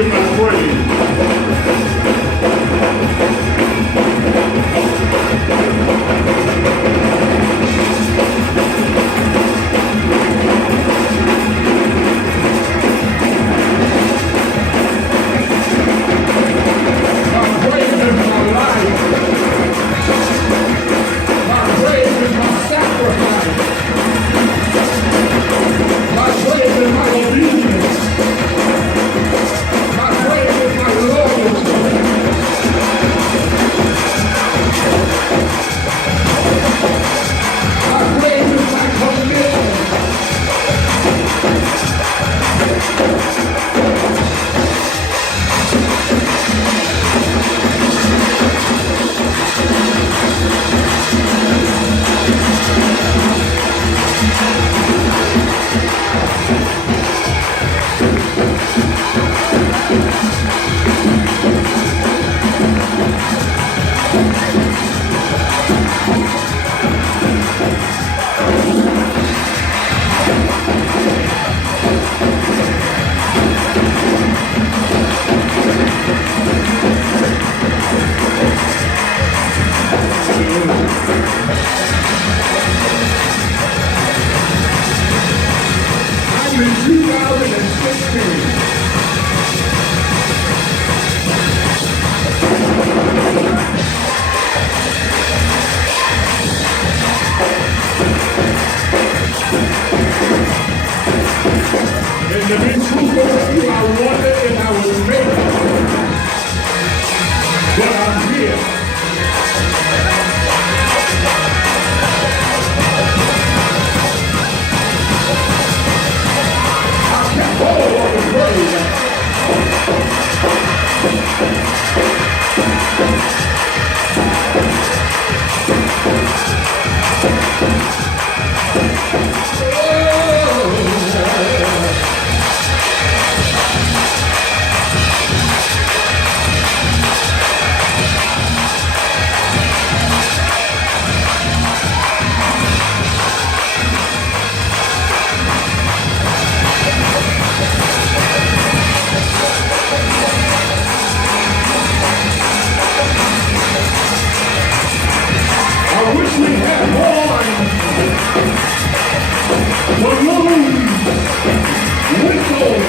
give my praise. My praise is my life. My praise is my sacrifice. My praise is my obedience. My praise is my loyalty. My praise is my commitment. I'm in 2016. And to be truthful with you, I wondered if I would make it. But I'm here. I kept hold of the praise. I wish we had more balloons, whistles.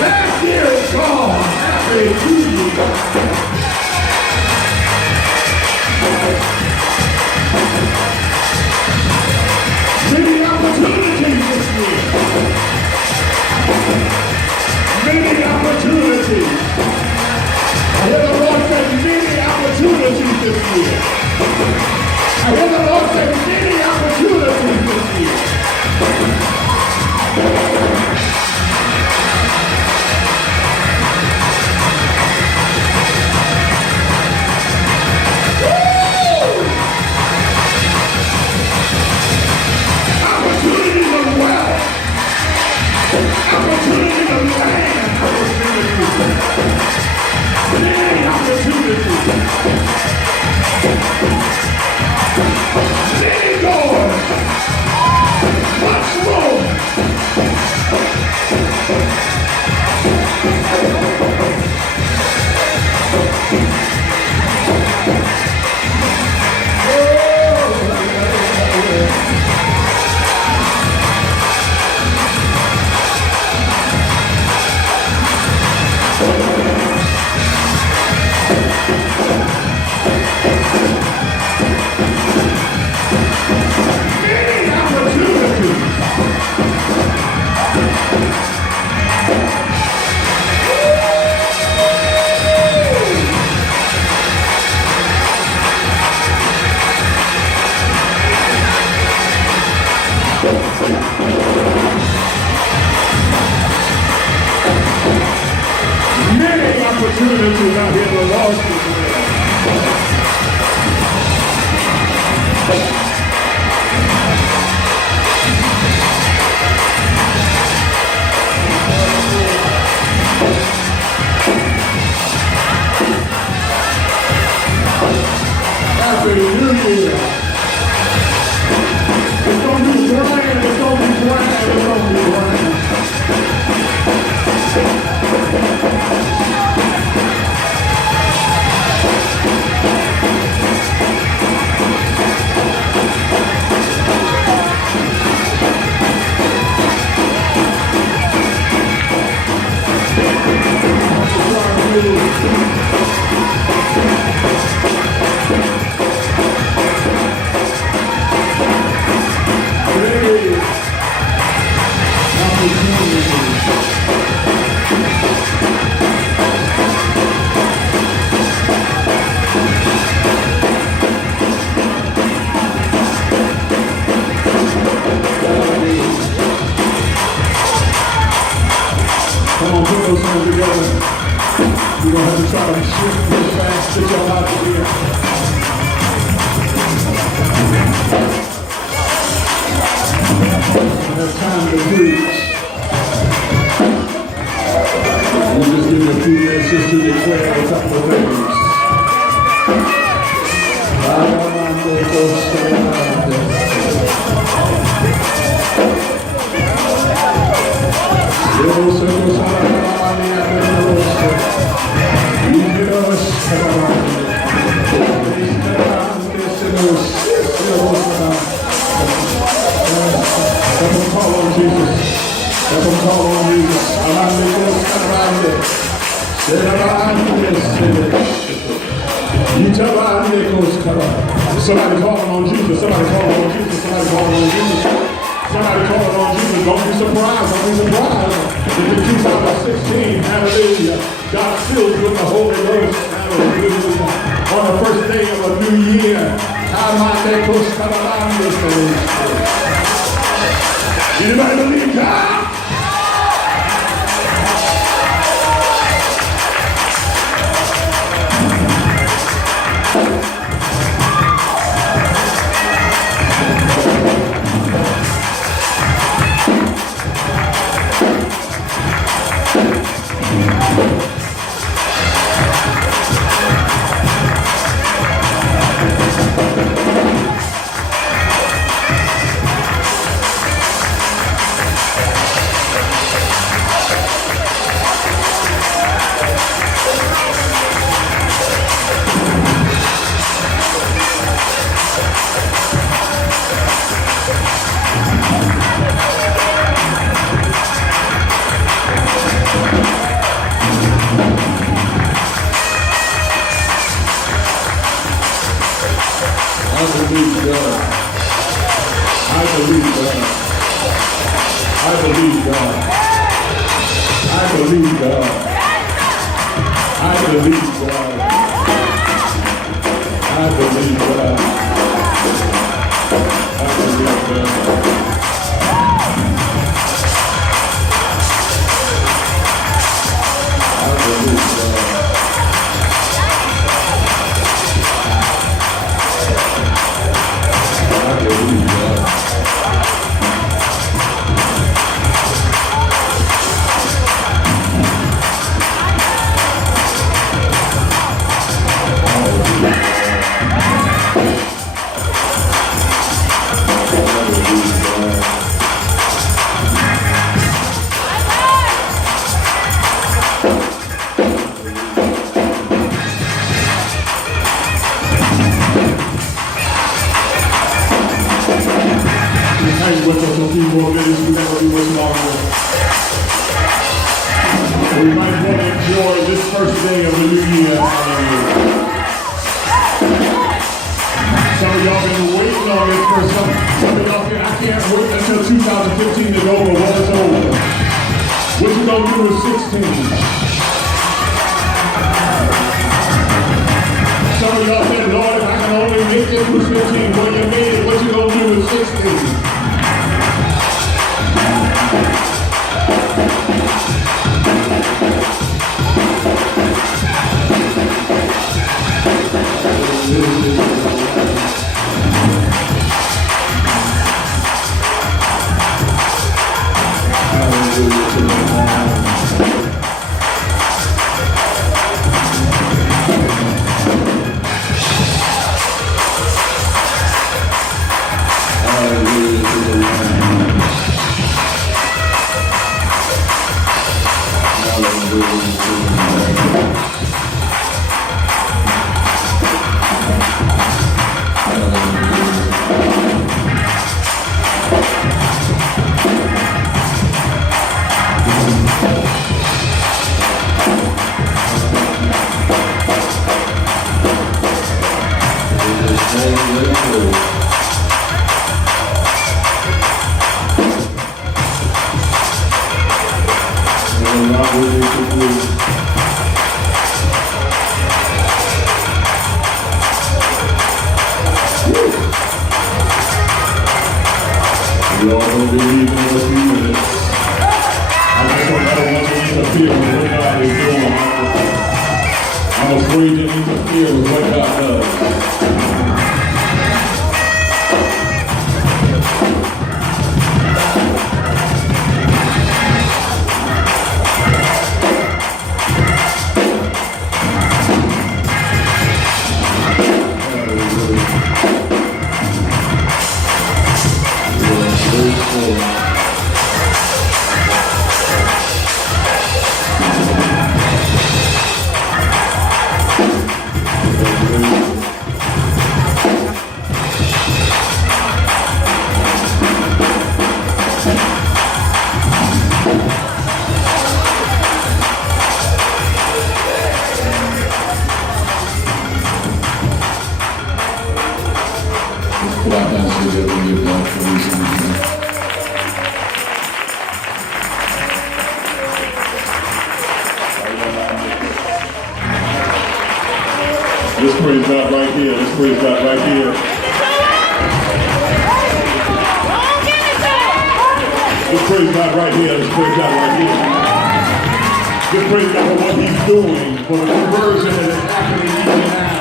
Last year is gone. Hallelujah. Many opportunities this year. Opportunity to land. Opportunity. Many doors. Much more. Many opportunities out here for lost people. Happy New Year. It's gonna be grand, it's gonna be grand, it's gonna be grand. Come on, put those hands together. You're going to have to try to shift this fast, get y'all out of here. It's time to preach. We'll just give you a few minutes just to declare a couple of things. Call on Jesus. Let them call on Jesus. Somebody calling on Jesus. Somebody calling on Jesus. Somebody calling on Jesus. Somebody calling on Jesus. Don't be surprised. Don't be surprised. In 2016, hallelujah, God filled you with the Holy Ghost. Hallelujah. On the first day of a new year. Anybody believe God? believe God. I believe God. I believe God. I believe God. I believe God. I believe God. I believe God. I believe God. We might want to enjoy this first day of the new year. Some of y'all been waiting on this for some of y'all I can't wait until 2015 is over. When it's over, what you gonna do with 16? Some of y'all said, Lord, if I can only make it through 15, when you made it, what you gonna do with 16? We all gonna be leaving in a few minutes. I just don't want you to feel what God is doing. I'm afraid you need to feel what God does. Let's praise God right here. Let's praise God right here. Let's praise God right here. Let's praise God right here. Let's praise God for what He's doing, for the conversion that is happening even now,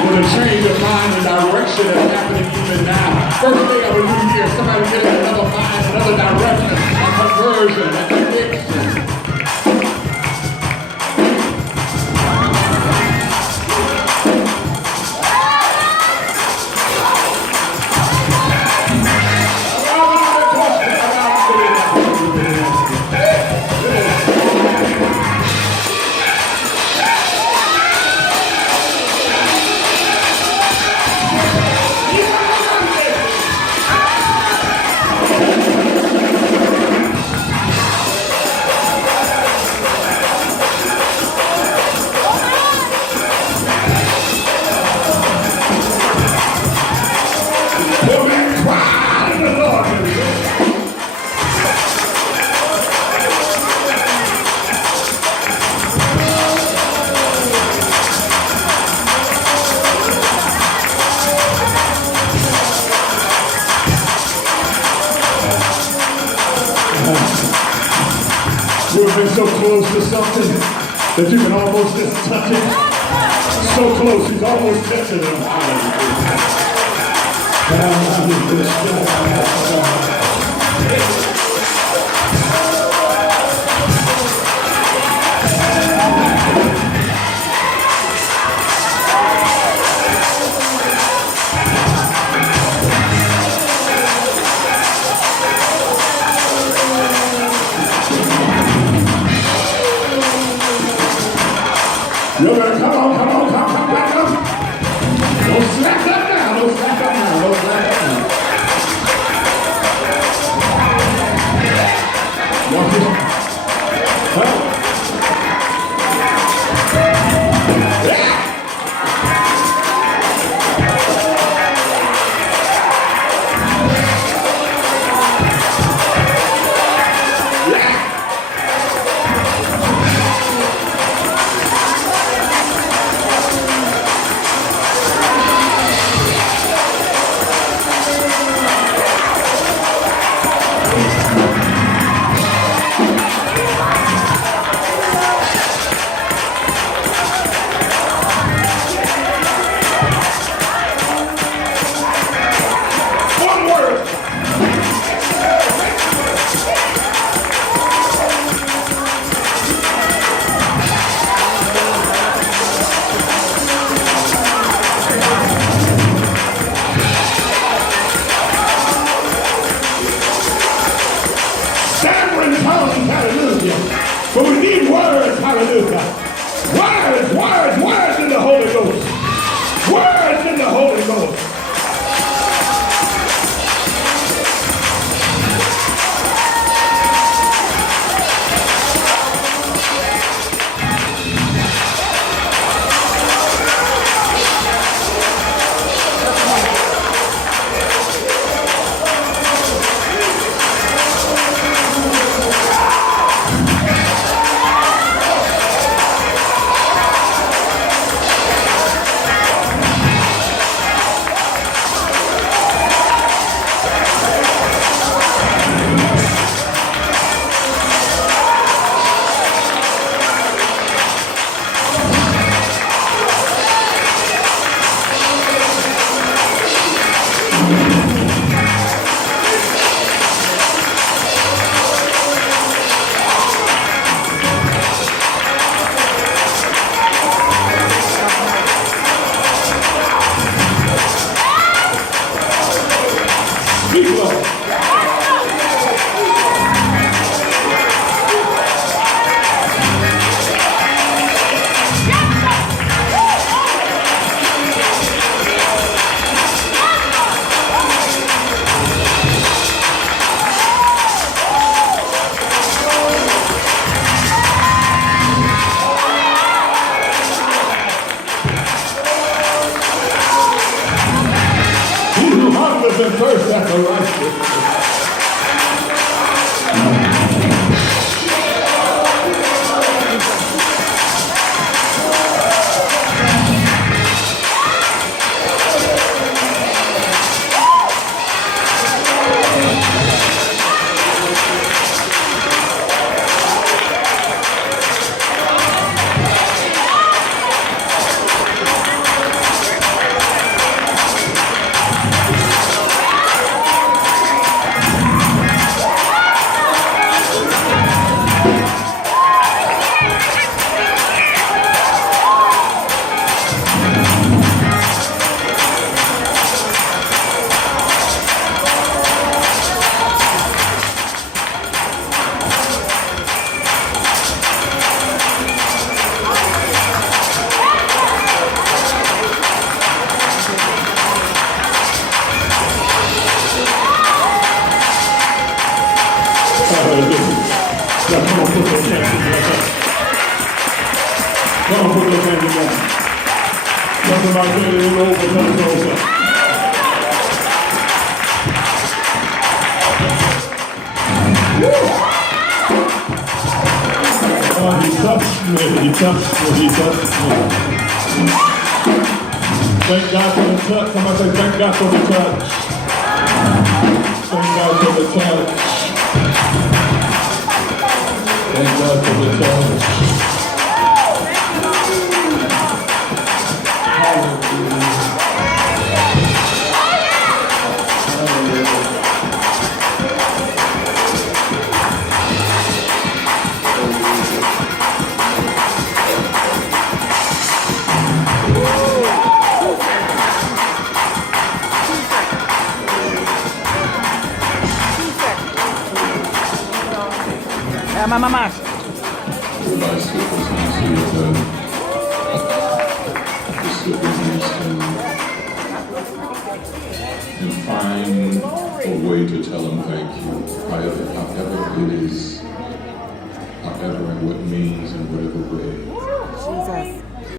for the change of mind and direction that is happening even now. First day of a new year, somebody getting another mind, another direction, a conversion, a conviction. You've been so close to something that you can almost just touch it. So close, he's almost touching it. You better come on, come back up. Don't slack up now, don't slack up now, don't slack up now. Watch it. Huh? Now, come on, put those hands together. Come on, put those hands together. Tell somebody to it over, tell them over. Oh, he touched me, he touched me, he touched me. Thank God for the touch. Somebody say, thank God for the touch. Thank God for the touch. Thank God for the touch. Mamá. Everybody skip this next to your head. Just skip this next and find a way to tell them thank you. However it is, however and what means in whatever way. Jesus.